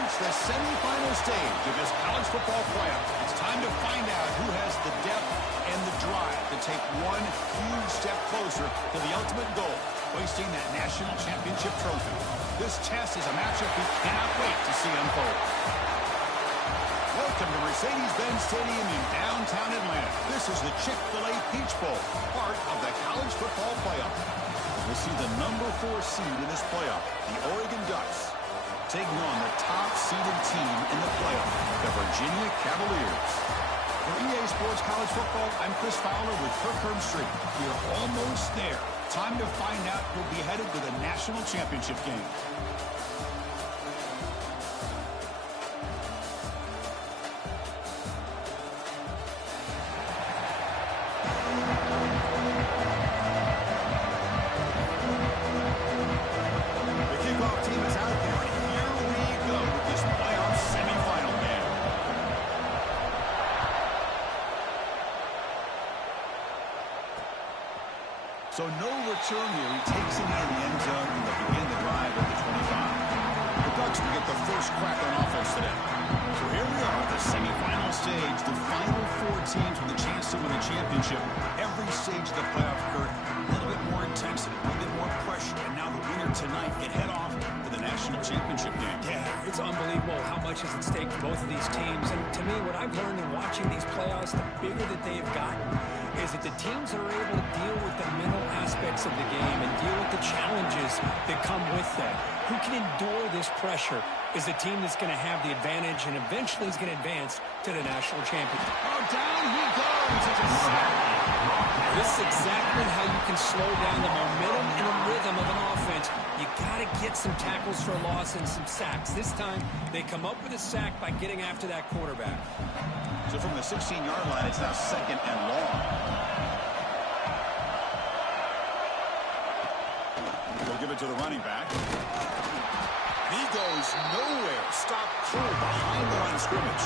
reached the semifinal stage of this college football playoff. It's time to find out who has the depth and the drive to take one huge step closer to the ultimate goal, hoisting that national championship trophy. This test is a matchup we cannot wait to see unfold. Welcome to Mercedes-Benz Stadium in downtown Atlanta. This is the Chick-fil-A Peach Bowl, part of the college football playoff. We'll see the number 4 seed in this playoff, the Oregon Ducks, taking on the top-seeded team in the playoff, the Virginia Cavaliers. For EA Sports College Football, I'm Chris Fowler with Kirk Herbstreit. We're almost there. Time to find out who'll be headed to the national championship game. So no return here. He takes it in the end zone and they'll begin the drive at the 25. The Ducks will get the first crack on offense today. So here we are at the semifinal stage. The final 4 teams with a chance to win a championship. Every stage of the playoff, Kurt, a little bit more intensity, a little bit more pressure. And now the winner tonight can head off to the national championship game. Yeah, it's unbelievable how much is at stake for both of these teams. And to me, what I've learned in watching these playoffs, the bigger that they have gotten, is that the teams that are able to deal with the mental aspects of the game and deal with the challenges that come with that, who can endure this pressure, is the team that's going to have the advantage and eventually is going to advance to the national championship. Oh, down he goes. It's a sack. This is exactly how you can slow down the momentum and the rhythm of an offense. You got to get some tackles for a loss and some sacks. This time, they come up with a sack by getting after that quarterback. So from the 16-yard line, it's now 2nd and long. They'll give it to the running back. He goes nowhere. Stopped cold behind the line of scrimmage.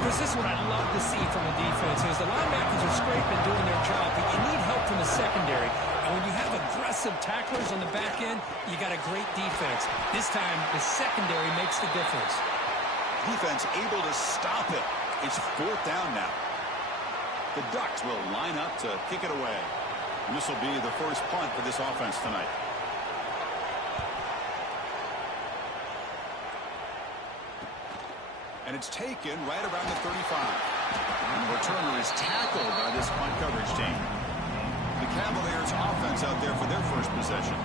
Chris, this is what I love to see from the defense is the linebackers are scraping, doing their job, but you need help from the secondary. And when you have aggressive tacklers on the back end, you got a great defense. This time, the secondary makes the difference. Defense able to stop it. It's 4th down now. The Ducks will line up to kick it away. And this will be the first punt for this offense tonight. And it's taken right around the 35. And the returner is tackled by this punt coverage team. The Cavaliers offense out there for their first possession.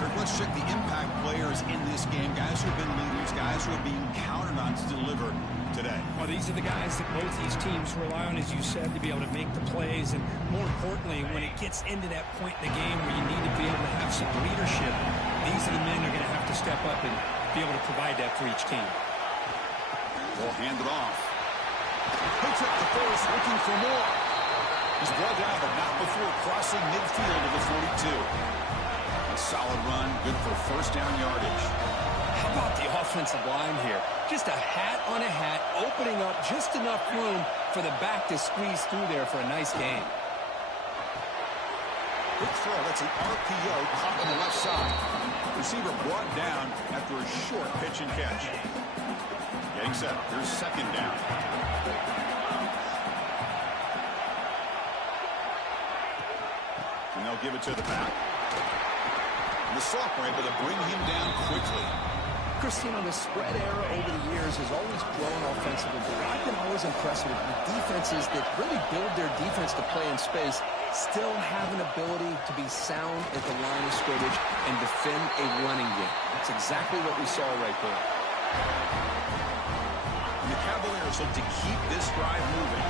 Kirk, let's check the impact players in this game. Guys who have been leaders, guys who are being counted on to deliver today. Well, these are the guys that both these teams rely on, as you said, to be able to make the plays. And more importantly, when it gets into that point in the game where you need to be able to have some leadership, these are the men that are going to have to step up and be able to provide that for each team. Ball handed off. Picks up the first, looking for more. He's brought down, but not before crossing midfield of the 42. A solid run, good for first down yardage. How about the offensive line here? Just a hat on a hat, opening up just enough room for the back to squeeze through there for a nice gain. Quick throw, that's an RPO caught on the left side. Receiver brought down after a short pitch and catch. Getting set, here's 2nd down. And they'll give it to the back. And the sophomore able to bring him down quickly. Christine, the spread era over the years has always grown offensively, but I've been always impressed with the defenses that really build their defense to play in space, still have an ability to be sound at the line of scrimmage and defend a running game. That's exactly what we saw right there. And the Cavaliers look to keep this drive moving.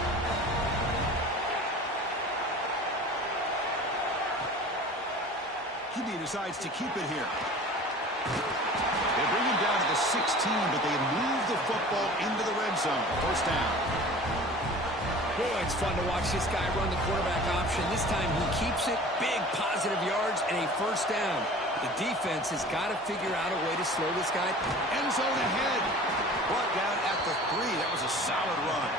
He decides to keep it here. They bring him down to the 16, but they move the football into the red zone. First down. Boy, it's fun to watch this guy run the quarterback option. This time he keeps it, big positive yards, and a first down. The defense has got to figure out a way to slow this guy. End zone ahead. Brought down at the 3. That was a solid run.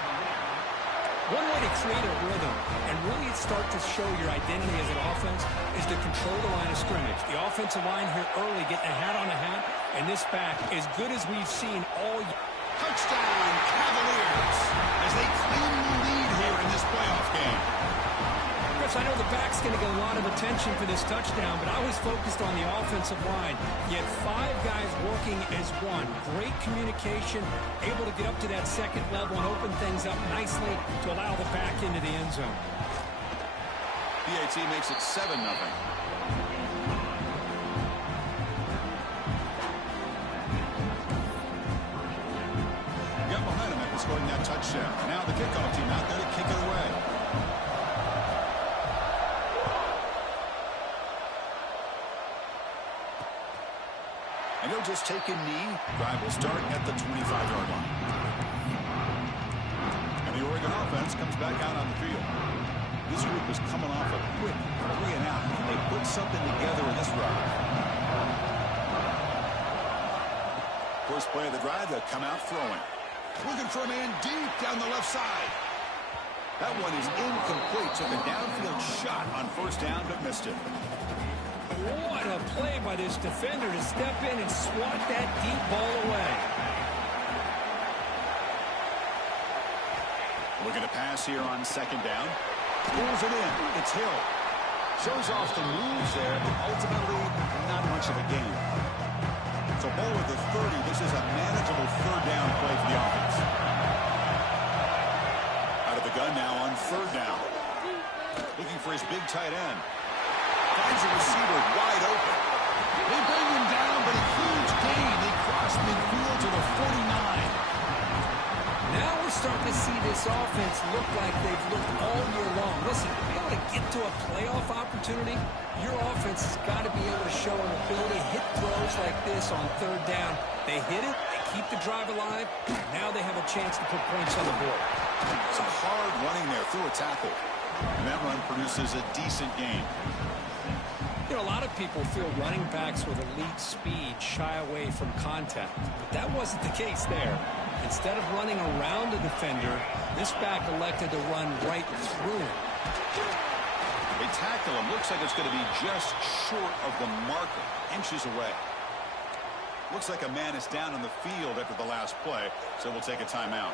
One way to create a rhythm and really start to show your identity as an offense is to control the line of scrimmage. The offensive line here early getting a hat on a hat, And this back, as good as we've seen all year. Touchdown, Cavaliers, as they claim the lead here in this playoff game. Chris, I know the back's going to get a lot of attention for this touchdown, but I was focused on the offensive line. You had 5 guys working as one. Great communication, able to get up to that second level and open things up nicely to allow the back into the end zone. PAT makes it 7-0. Got behind him after scoring that touchdown. Now the kickoff team out there to kick it away. And he'll just take a knee. Drive will start at the 25-yard line. And the Oregon offense comes back out on the field. This group is coming off a quick 3-and-out. Can they put something together in this drive? First play of the drive, they'll come out throwing. Looking for a man deep down the left side. That one is incomplete. Took a downfield shot on first down, but missed it. What a play by this defender to step in and swat that deep ball away. Looking to pass here on second down. Pulls it in. It's Hill. Shows off the moves there, but ultimately not much of a gain. So ball at the 30. This is a manageable third down play for the offense. Out of the gun now on third down. Looking for his big tight end. Finds a receiver wide open. They bring him down, but a huge gain. They cross midfield to the 49. Now we're starting to see this offense look like they've looked all year long. Listen, to be able to get to a playoff opportunity, your offense has got to be able to show an ability to hit throws like this on third down. They hit it, they keep the drive alive, now they have a chance to put points on the board. Some hard running there through a tackle. And that run produces a decent gain. You know, a lot of people feel running backs with elite speed shy away from contact, but that wasn't the case there. Instead of running around the defender, this back elected to run right through him. They tackle him. Looks like it's going to be just short of the marker, inches away. Looks like a man is down on the field after the last play, so we'll take a timeout.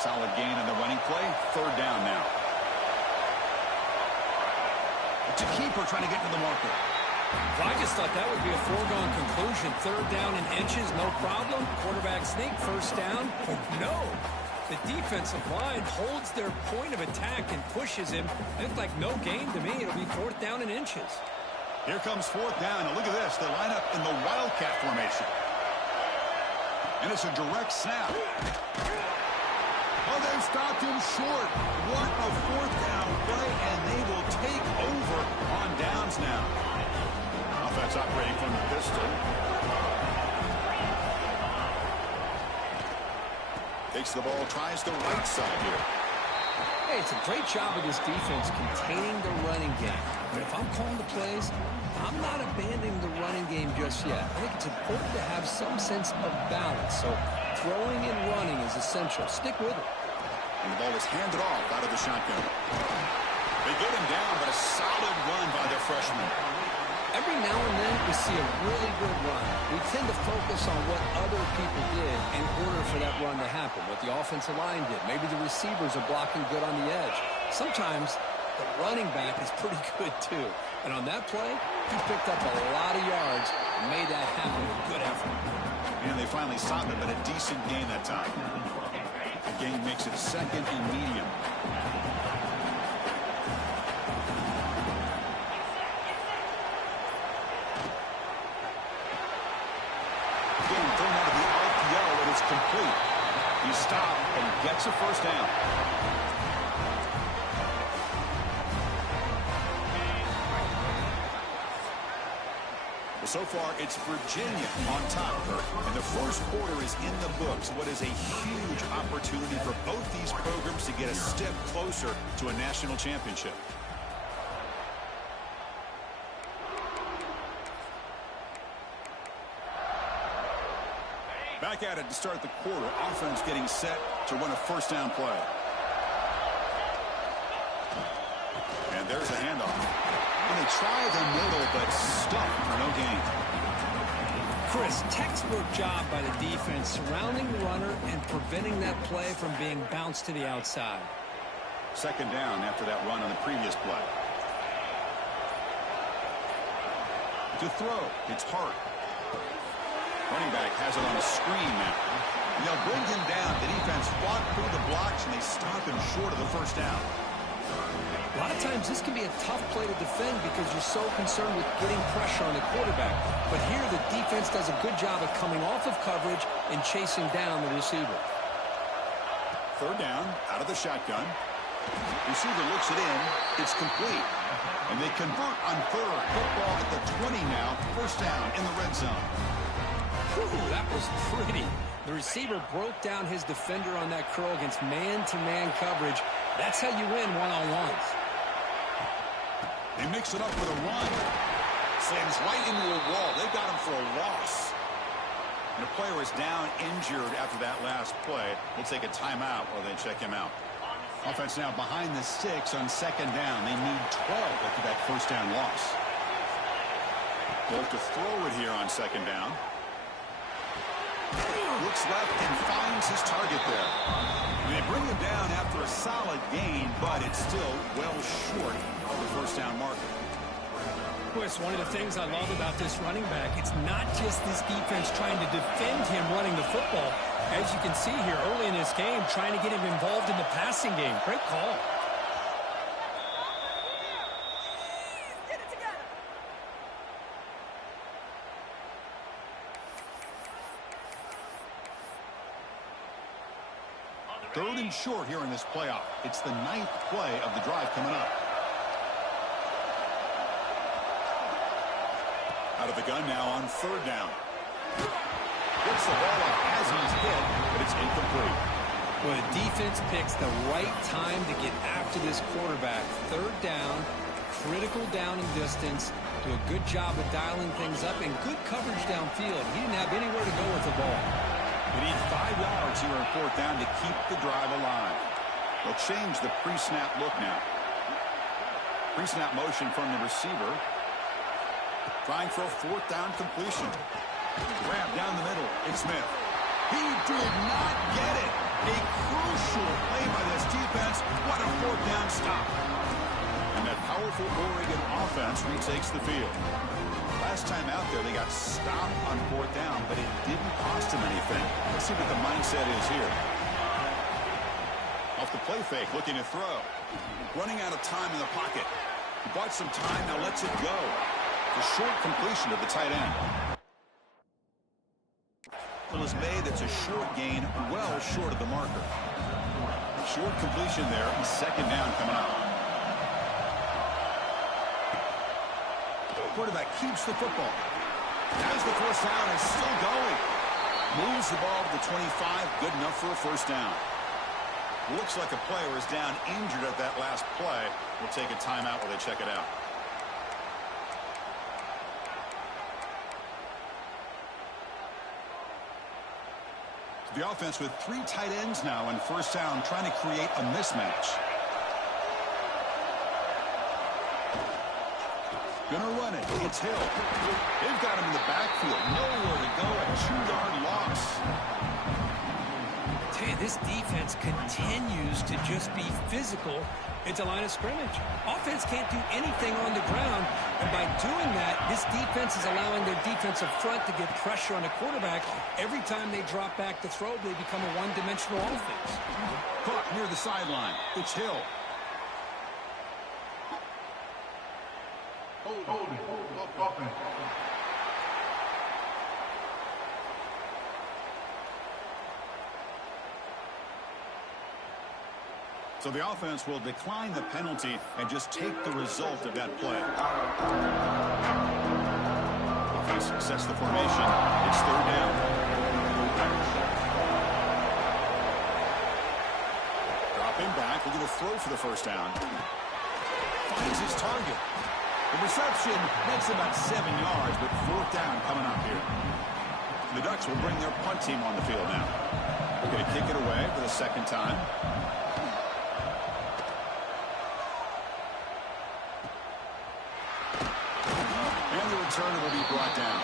Solid gain on the running play. Third down now. It's a keeper trying to get to the marker. Well, I just thought that would be a foregone conclusion. Third down in inches, no problem. Quarterback sneak, first down. But no. The defensive line holds their point of attack and pushes him. It looked like no gain to me. It'll be fourth down in inches. Here comes fourth down. And look at this. They line up in the Wildcat formation. And it's a direct snap. Oh, they stopped him short. What a fourth down play. And they will take over on downs now. Offense operating from the pistol. Takes the ball, tries the right side here. Hey, it's a great job of this defense containing the running game. But if I'm calling the plays, I'm not abandoning the running game just yet. I think it's important to have some sense of balance. So throwing and running is essential. Stick with it. And the ball is handed off out of the shotgun. They get him down, but a solid run by their freshman. Every now and then we see a really good run. We tend to focus on what other people did in order for that run to happen, what the offensive line did. Maybe the receivers are blocking good on the edge. Sometimes the running back is pretty good too. And on that play, he picked up a lot of yards and made that happen with good effort. And they finally stopped him, but a decent gain that time. The gain makes it second and medium. Complete. He stopped and gets a first down. Well, so far, it's Virginia on top. And the first quarter is in the books. What is a huge opportunity for both these programs to get a step closer to a national championship. Back at it to start the quarter. Offense getting set to run a first down play. And there's a handoff. And they try the middle, but stuck for no gain. Chris, textbook job by the defense surrounding the runner and preventing that play from being bounced to the outside. Second down after that run on the previous play. To throw, it's Hart. Running back has it on a screen now. They'll bring him down. The defense fought through the blocks, and they stop him short of the first down. A lot of times this can be a tough play to defend because you're so concerned with getting pressure on the quarterback. But here the defense does a good job of coming off of coverage and chasing down the receiver. Third down, out of the shotgun. Receiver looks it in. It's complete. And they convert on third. Football at the 20 now. First down in the red zone. Whew, that was pretty. The receiver broke down his defender on that curl against man-to-man coverage. That's how you win one-on-ones. They mix it up with a run. Slams right into a wall. They got him for a loss. And the player is down injured after that last play. We'll take a timeout while they check him out. Offense now behind the 6 on second down. They need 12 after that first down loss. Bolt to throw it here on second down. Looks left and finds his target there. And they bring him down after a solid gain, but it's still well short of the first down marker. Chris, one of the things I love about this running back, it's not just this defense trying to defend him running the football. As you can see here early in this game, trying to get him involved in the passing game. Great call. Third and short here in this playoff. It's the 9th play of the drive coming up. Out of the gun now on third down. Gets the ball up as he's hit, but it's incomplete. Well, the defense picks the right time to get after this quarterback. Third down, critical down and distance. Do a good job of dialing things up and good coverage downfield. He didn't have anywhere to go with the ball. They need 5 yards here on fourth down to keep the drive alive. They'll change the pre-snap look now. Pre-snap motion from the receiver. Trying for a fourth down completion. Grab down the middle. It's Smith. He did not get it. A crucial play by this defense. What a fourth down stop. And that powerful Oregon offense retakes the field. Last time out there, they got stopped on fourth down, but it didn't cost them anything. Let's see what the mindset is here. Off the play fake, looking to throw. Running out of time in the pocket. He bought some time, now lets it go. The short completion of the tight end. Is made. That's a short gain, well short of the marker. Short completion there, and second down coming up. Quarterback keeps the football. As the first down is still going. Moves the ball to the 25, good enough for a first down. Looks like a player is down injured at that last play. We'll take a timeout while they check it out. The offense with 3 tight ends now in first down, trying to create a mismatch. Gonna run it. It's Hill. They've got him in the backfield. Nowhere to go. A 2-yard loss. I tell you, this defense continues to just be physical at the line of scrimmage. Offense can't do anything on the ground, and by doing that, this defense is allowing their defensive front to get pressure on the quarterback. Every time they drop back to throw, they become a one-dimensional offense. Caught near the sideline. It's Hill. Hold it. Offense. So the offense will decline the penalty and just take the result of that play. Offense sets the formation. It's third down. Dropping back. We're going to throw for the first down. Finds his target. The reception makes about 7 yards, but fourth down coming up here. The Ducks will bring their punt team on the field now. They're going to kick it away for the second time. And the returner will be brought down.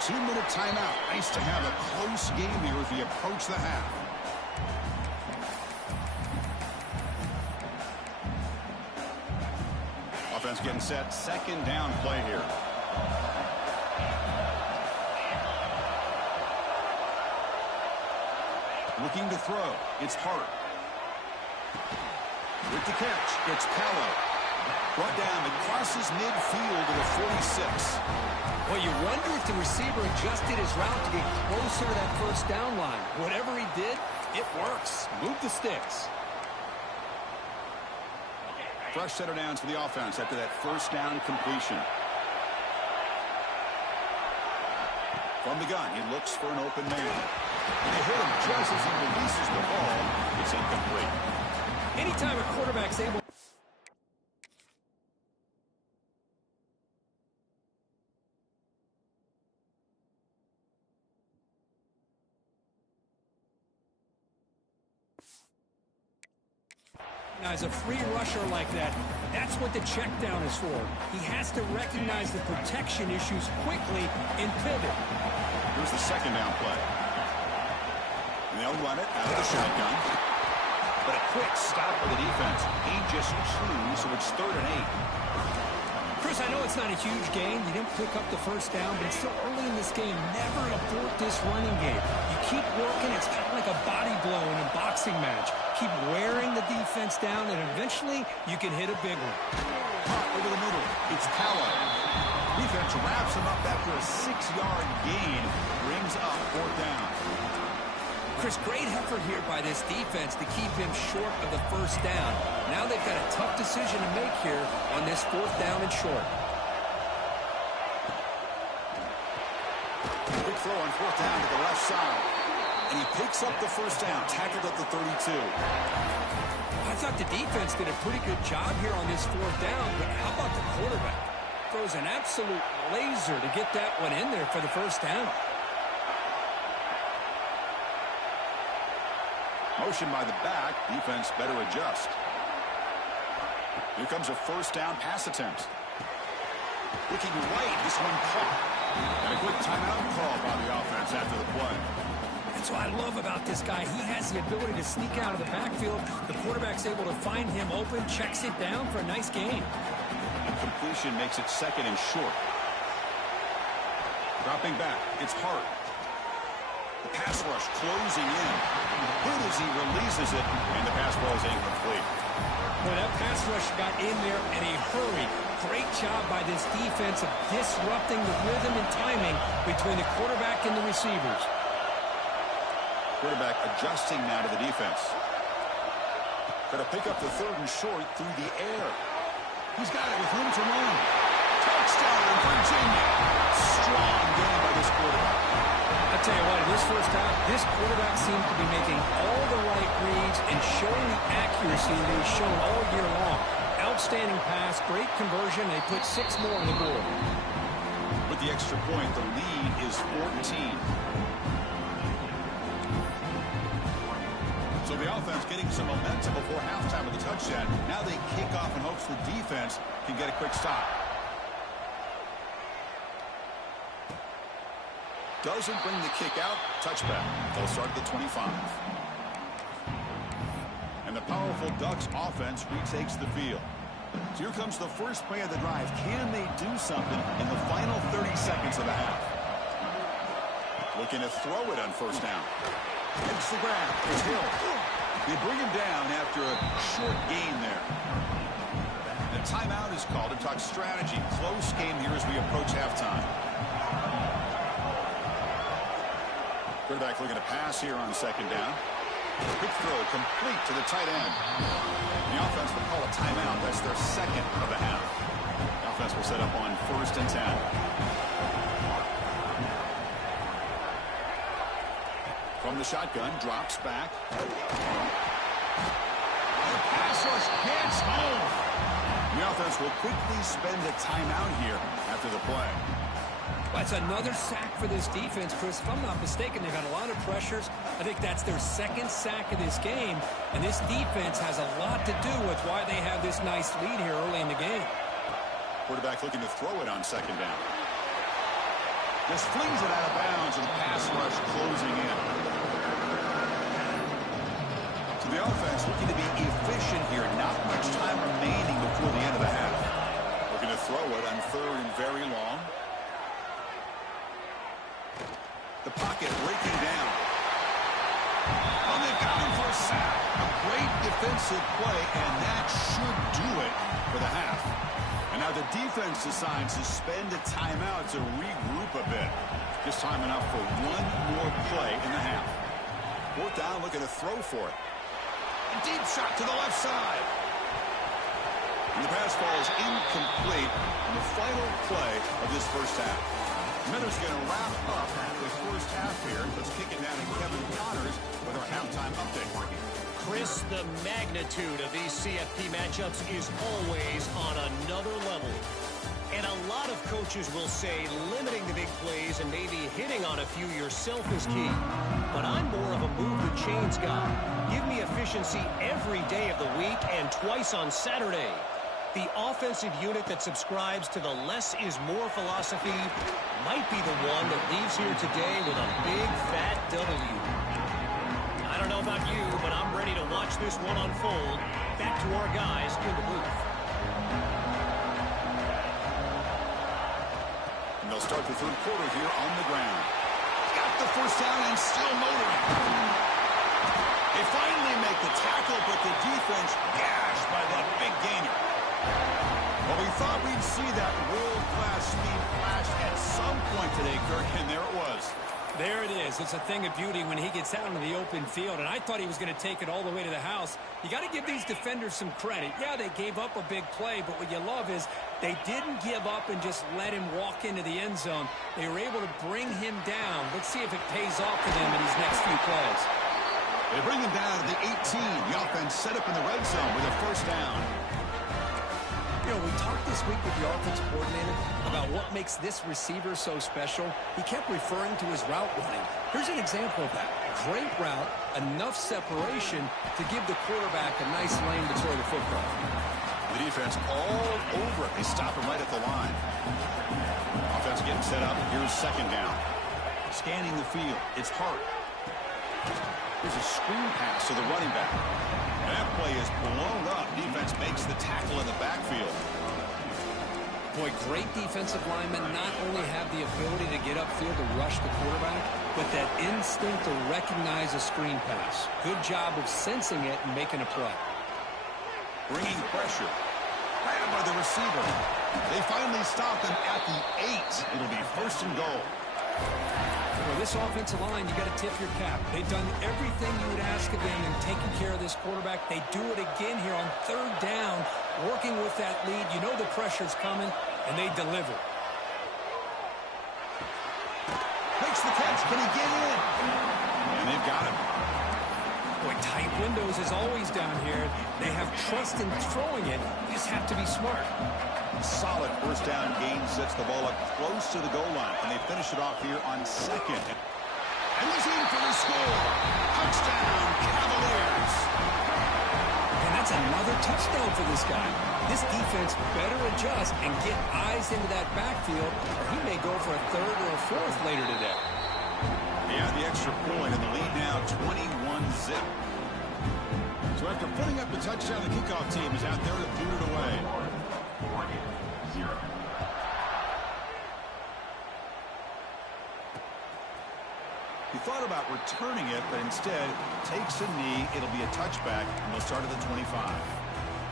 2-minute timeout. Nice to have a close game here as we approach the half. Offense getting set. Second down play here. Looking to throw. It's Hart. With the catch, it's Powell. Brought down and crosses midfield to the 46. Well, you wonder if the receiver adjusted his route to get closer to that first down line. Whatever he did, it works. Move the sticks. Fresh set of downs for the offense after that first down completion. From the gun, he looks for an open man. And they hit him just as he releases the ball. It's incomplete. Anytime a quarterback's able... As a free rusher like that, that's what the check down is for. He has to recognize the protection issues quickly and pivot. Here's the second down play. And they'll run it out of the shotgun. But a quick stop for the defense. He just chews, so it's 3rd and 8. Chris, I know it's not a huge gain. You didn't pick up the first down, but it's still early in this game. Never abort this running game. You keep working. It's kind of like a body blow in a boxing match. Keep wearing the defense down, and eventually you can hit a big one. Over the middle, it's Powell. Defense wraps him up after a 6-yard gain. Brings up 4th down. Chris, great effort here by this defense to keep him short of the first down. Now they've got a tough decision to make here on this 4th down and short. Quick throw on 4th down to the left side. And he picks up the first down, tackled at the 32. I thought the defense did a pretty good job here on this 4th down, but how about the quarterback? Throws an absolute laser to get that one in there for the first down. Motion by the back. Defense better adjust. Here comes a first down pass attempt. Looking right, this one caught. And a quick timeout call by the offense after the play. That's what I love about this guy. He has the ability to sneak out of the backfield. The quarterback's able to find him open, checks it down for a nice gain. And completion makes it 2nd and short. Dropping back, it's Hart. The pass rush closing in. Good as he releases it, and the pass ball is incomplete. Well, that pass rush got in there in a hurry. Great job by this defense of disrupting the rhythm and timing between the quarterback and the receivers. Quarterback adjusting now to the defense. Going to pick up the 3rd and short through the air. He's got it with room to run. Touchdown, Virginia. Strong game by this quarterback. I tell you what, in this first half, this quarterback seems to be making all the right reads and showing the accuracy that he's shown all year long. Outstanding pass, great conversion. They put 6 more on the board. With the extra point, the lead is 14. So the offense getting some momentum before halftime with a touchdown. Now they kick off in hopes the defense can get a quick stop. Doesn't bring the kick out. Touchback. They'll start at the 25. And the powerful Ducks offense retakes the field. So here comes the first play of the drive. Can they do something in the final 30 seconds of the half? Looking to throw it on first down. Hits the ground. It's Hill. They bring him down after a short gain there. The timeout is called to talk strategy. Close game here as we approach halftime. Quarterback looking to pass here on 2nd down. Quick throw complete to the tight end. The offense will call a timeout. That's their 2nd of the half. The offense will set up on 1st and 10. From the shotgun, drops back. Pass rush gets home. The offense will quickly spend a timeout here after the play. That's another sack for this defense, Chris. If I'm not mistaken, they've had a lot of pressures. I think that's their 2nd sack of this game. And this defense has a lot to do with why they have this nice lead here early in the game. Quarterback looking to throw it on 2nd down. Just flings it out of bounds, and the pass rush closing in. So the offense looking to be efficient here. Not much time remaining before the end of the half. Looking to throw it on 3rd and very long. The pocket breaking down. Oh, they've got him for a sack. A great defensive play, and that should do it for the half. And now the defense decides to spend a timeout to regroup a bit. Just time enough for one more play in the half. 4th down, looking to throw for it. A deep shot to the left side. And the pass falls incomplete on the final play of this first half. Miller's going to wrap up the first half here. Let's kick it down to Kevin Connors with our halftime update. Chris, the magnitude of these CFP matchups is always on another level. And a lot of coaches will say limiting the big plays and maybe hitting on a few yourself is key. But I'm more of a move the chains guy. Give me efficiency every day of the week and twice on Saturday. The offensive unit that subscribes to the less is more philosophy might be the one that leaves here today with a big fat W. I don't know about you, but I'm ready to watch this one unfold. Back to our guys in the booth. And they'll start the 3rd quarter here on the ground. Got the first down and still motoring. They finally make the tackle, but the defense gashed by that big gainer. Well, we thought we'd see that world-class speed flash at some point today, Kirk, and there it was. There it is. It's a thing of beauty when he gets out into the open field, and I thought he was going to take it all the way to the house. You got to give these defenders some credit. Yeah, they gave up a big play, but what you love is they didn't give up and just let him walk into the end zone. They were able to bring him down. Let's see if it pays off for them in these next few plays. They bring him down to the 18. The offense set up in the red zone with a first down. You know, we talked this week with the offensive coordinator about what makes this receiver so special. He kept referring to his route running. Here's an example of that. Great route, enough separation to give the quarterback a nice lane to throw the football. The defense all over it. They stop him right at the line. Offense getting set up. Here's 2nd down. Scanning the field. It's Hart. Here's a screen pass to the running back. That play is blown up. Defense makes the tackle in the backfield. Boy, great defensive linemen not only have the ability to get upfield to rush the quarterback, but that instinct to recognize a screen pass. Good job of sensing it and making a play. Bringing pressure. Grabbed by the receiver. They finally stop him at the 8. It'll be 1st and goal. Well, this offensive line, you got to tip your cap. They've done everything you would ask of them in taking care of this quarterback. They do it again here on 3rd down, working with that lead. You know the pressure's coming, and they deliver. Makes the catch. Can he get in? And they've got him. Boy, tight windows is always down here. They have trust in throwing it. You just have to be smart. Solid first down gain sets the ball up close to the goal line, and they finish it off here on 2nd. And he's in for the score. Touchdown, Cavaliers. And that's another touchdown for this guy. This defense better adjust and get eyes into that backfield, or he may go for a 3rd or a 4th later today. Yeah, the extra point, and the lead now 21-zip. So after putting up the touchdown, the kickoff team is out there to boot it away. He thought about returning it, but instead takes a knee. It'll be a touchback, and they'll start at the 25.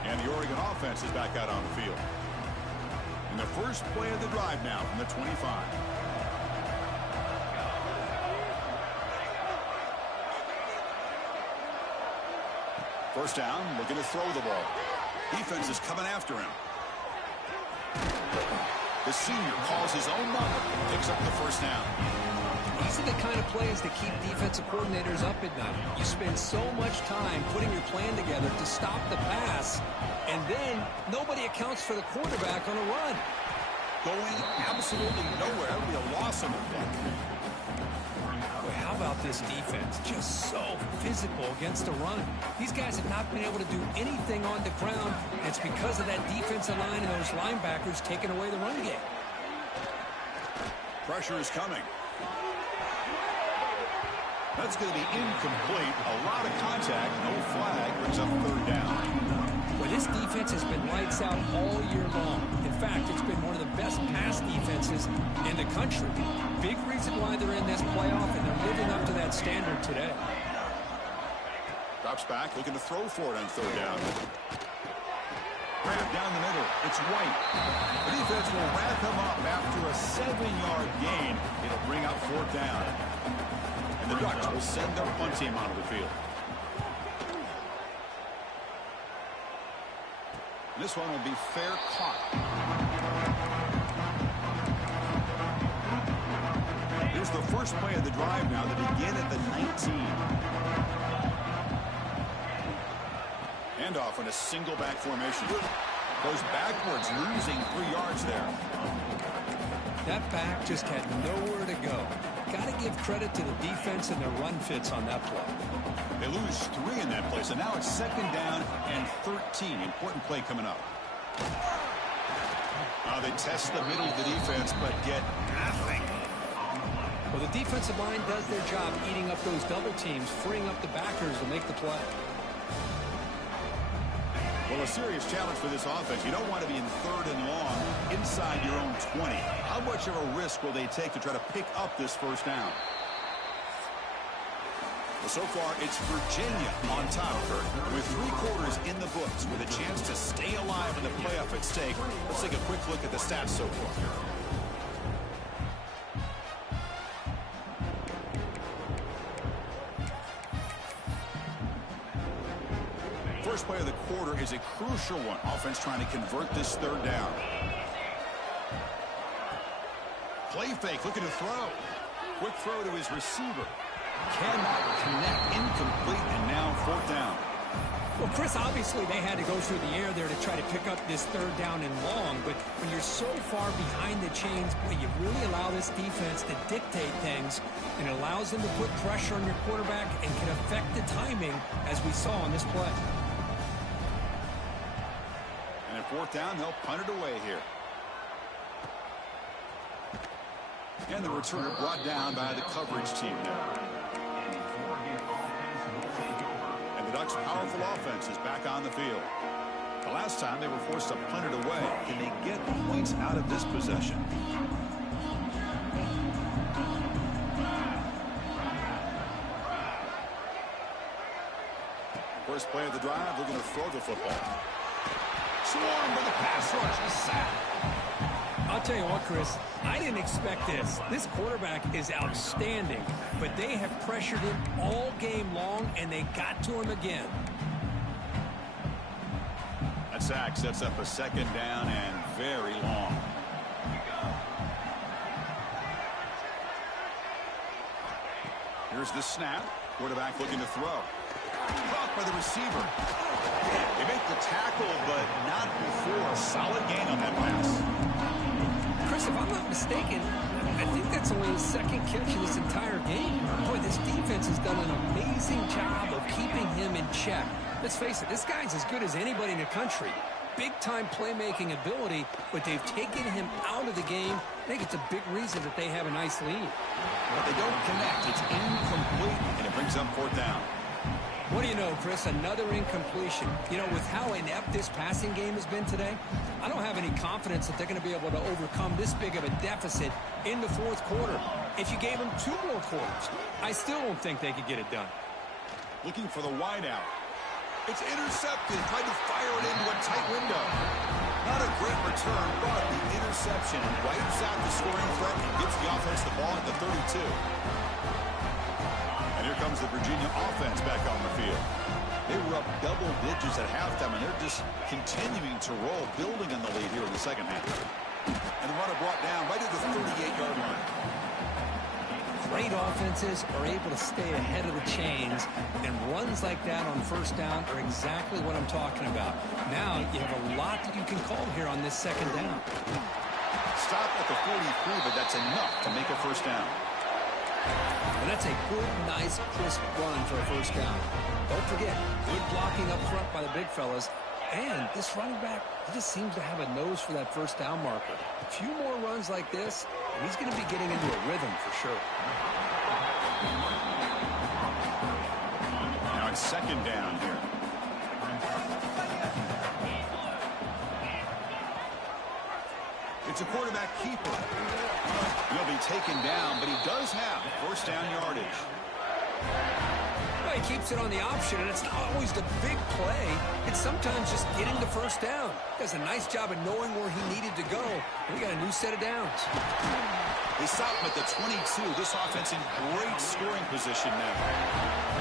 And the Oregon offense is back out on the field. And the first play of the drive now from the 25. First down, looking to throw the ball. Defense is coming after him. The senior calls his own number, picks up the first down. These are the kind of plays that keep defensive coordinators up at night. You spend so much time putting your plan together to stop the pass, and then nobody accounts for the quarterback on a run. Going absolutely nowhere. It'll be a loss on the play. Boy, how about this defense? Just so physical against the run. These guys have not been able to do anything on the ground. It's because of that defensive line and those linebackers taking away the run game. Pressure is coming. That's going to be incomplete. A lot of contact. No flag. Brings up third down. Well, this defense has been lights out all year long. In fact, it's been one of the best pass defenses in the country. Big reason why they're in this playoff, and they're living up to that standard today. Drops back, looking to throw for it on third down. Grab down the middle. It's White. The defense will wrap him up after a 7-yard gain. It'll bring up fourth down. And the Ducks will send their punt team onto the field. This one will be fair caught. Here's the first play of the drive now to begin at the 19. Handoff in a single back formation. Goes backwards, losing 3 yards there. That back just had nowhere to go. Got to give credit to the defense and their run fits on that play. They lose 3 in that play, so now it's second down and 13. Important play coming up. They test the middle of the defense, but get nothing. Well, the defensive line does their job eating up those double teams, freeing up the backers to make the play. Well, a serious challenge for this offense. You don't want to be in third and long inside your own 20. How much of a risk will they take to try to pick up this first down? Well, so far, it's Virginia on top, with 3 quarters in the books, with a chance to stay alive in the playoff at stake. Let's take a quick look at the stats so far. First play of the quarter is a crucial one. Offense trying to convert this third down. Play fake, looking to throw. Quick throw to his receiver. Cannot connect, incomplete, and now fourth down. Well, Chris, obviously they had to go through the air there to try to pick up this third down and long, but when you're so far behind the chains, boy, you really allow this defense to dictate things, and it allows them to put pressure on your quarterback and can affect the timing, as we saw on this play. And at fourth down, they'll punt it away here. And the returner brought down by the coverage team there. And the Ducks' powerful offense is back on the field. The last time they were forced to punt it away. Can they get points out of this possession? First play of the drive, looking to throw the football. Swarmed by the pass rush, a sack. I'll tell you what, Chris, I didn't expect this. This quarterback is outstanding, but they have pressured him all game long, and they got to him again. That sack sets up a second down and very long. Here's the snap. Quarterback looking to throw. Blocked by the receiver. They make the tackle, but not before a solid gain on that pass. Chris, if I'm not mistaken, I think that's only his second catch in this entire game. Boy, this defense has done an amazing job of keeping him in check. Let's face it, this guy's as good as anybody in the country. Big-time playmaking ability, but they've taken him out of the game. I think it's a big reason that they have a nice lead. But they don't connect. It's incomplete, and it brings up fourth down. What do you know, Chris? Another incompletion. You know, with how inept this passing game has been today, I don't have any confidence that they're going to be able to overcome this big of a deficit in the fourth quarter. If you gave them 2 more quarters, I still don't think they could get it done. Looking for the wideout. It's intercepted. Tried to fire it into a tight window. Not a great return, but the interception wipes out the scoring threat and gives the offense the ball at the 32. And here comes the Virginia offense back on the field. They were up double digits at halftime, and they're just continuing to roll, building on the lead here in the second half. And the runner brought down right at the 38-yard line. Great offenses are able to stay ahead of the chains, and runs like that on first down are exactly what I'm talking about. Now you have a lot that you can call here on this second down. Stop at the 43, but that's enough to make a first down. And that's a good, nice, crisp run for a first down. Don't forget, good blocking up front by the big fellas. And this running back, he just seems to have a nose for that first down marker. A few more runs like this, and he's going to be getting into a rhythm for sure. Now it's second down here. It's a quarterback keeper. He'll be taken down, but he does have first down yardage. Well, he keeps it on the option, and it's not always the big play. It's sometimes just getting the first down. He does a nice job of knowing where he needed to go, and he got a new set of downs. They stop him at the 22. This offense in great scoring position now.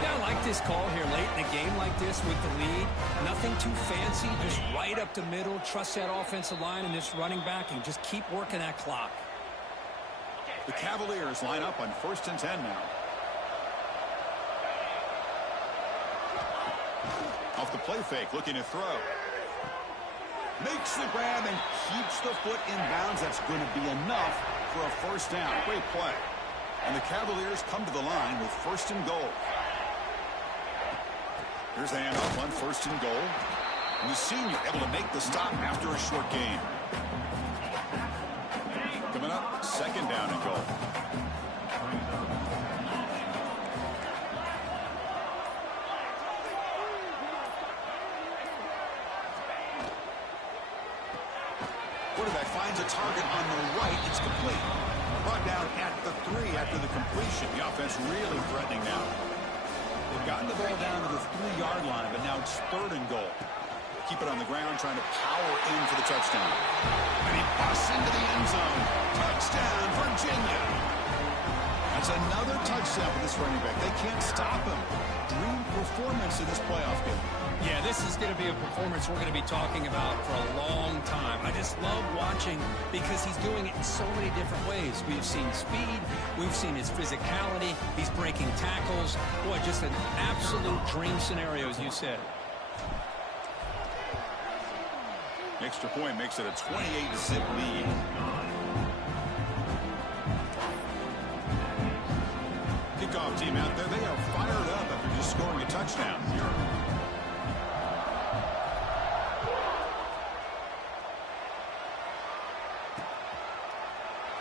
Yeah, I like this call here late in a game like this with the lead. Nothing too fancy, just right up the middle. Trust that offensive line and this running back and just keep working that clock. The Cavaliers line up on 1st and 10 now. Off the play fake, looking to throw. Makes the grab and keeps the foot in bounds. That's going to be enough for a first down. Great play. And the Cavaliers come to the line with 1st and goal. Here's the handoff on 1st and goal. And the senior able to make the stop after a short gain. Coming up, 2nd down and goal. Quarterback finds a target on the right. It's complete. Brought down at the 3 after the completion. The offense really threatening now. They've gotten the ball down to the 3-yard line, but now it's 3rd and goal. Keep it on the ground, trying to power in for the touchdown. And he busts into the end zone. Touchdown, Virginia. That's another touchdown for this running back. They can't stop him. Dream performance in this playoff game. Yeah, this is going to be a performance we're going to be talking about for a long time. I just love watching because he's doing it in so many different ways. We've seen speed. We've seen his physicality. He's breaking tackles. Boy, just an absolute dream scenario, as you said. Extra point makes it a 28-zip lead. Kickoff team out there. They are fired up after just scoring a touchdown.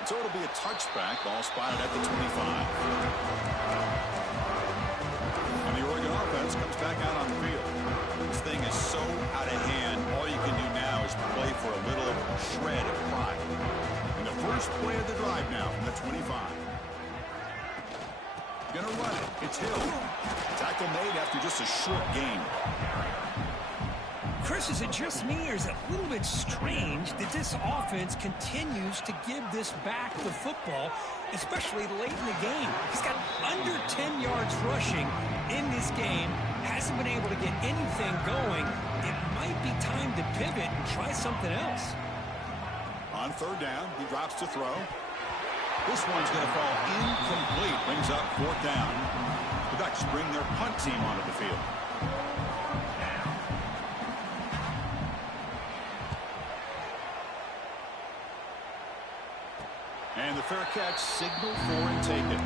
So it'll be a touchback. Ball spotted at the 25. And the Oregon offense comes back out on the field. This thing is so out of hand. All you can do now is play for a little shred of pride. And the first play of the drive now from the 25. Gonna run it. It's Hill. Tackle made after just a short gain. Chris, is it just me, or is it a little bit strange that this offense continues to give this back the football, especially late in the game? He's got under 10 yards rushing in this game, hasn't been able to get anything going. It might be time to pivot and try something else. On 3rd down, he drops to throw. This one's going to fall incomplete. Brings up 4th down. The Ducks bring their punt team onto the field. And the fair catch, signal for and taken.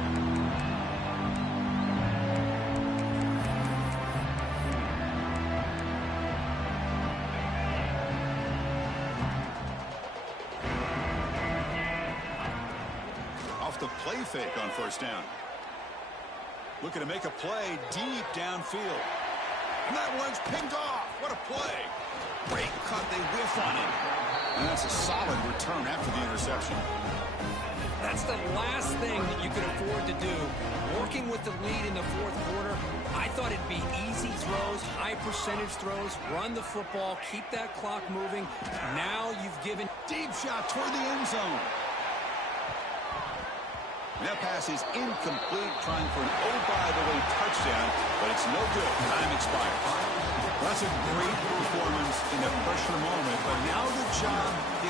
Off the play fake on 1st down. Looking to make a play deep downfield. And that one's picked off. What a play. Great cut. They whiff on it. And that's a solid return after the interception. That's the last thing that you could afford to do. Working with the lead in the 4th quarter, I thought it'd be easy throws, high percentage throws, run the football, keep that clock moving. Now you've given... Deep shot toward the end zone. That pass is incomplete, trying for an oh-by-the-way touchdown, but it's no good. Time expired. That's a great performance in a pressure moment, but now the job gets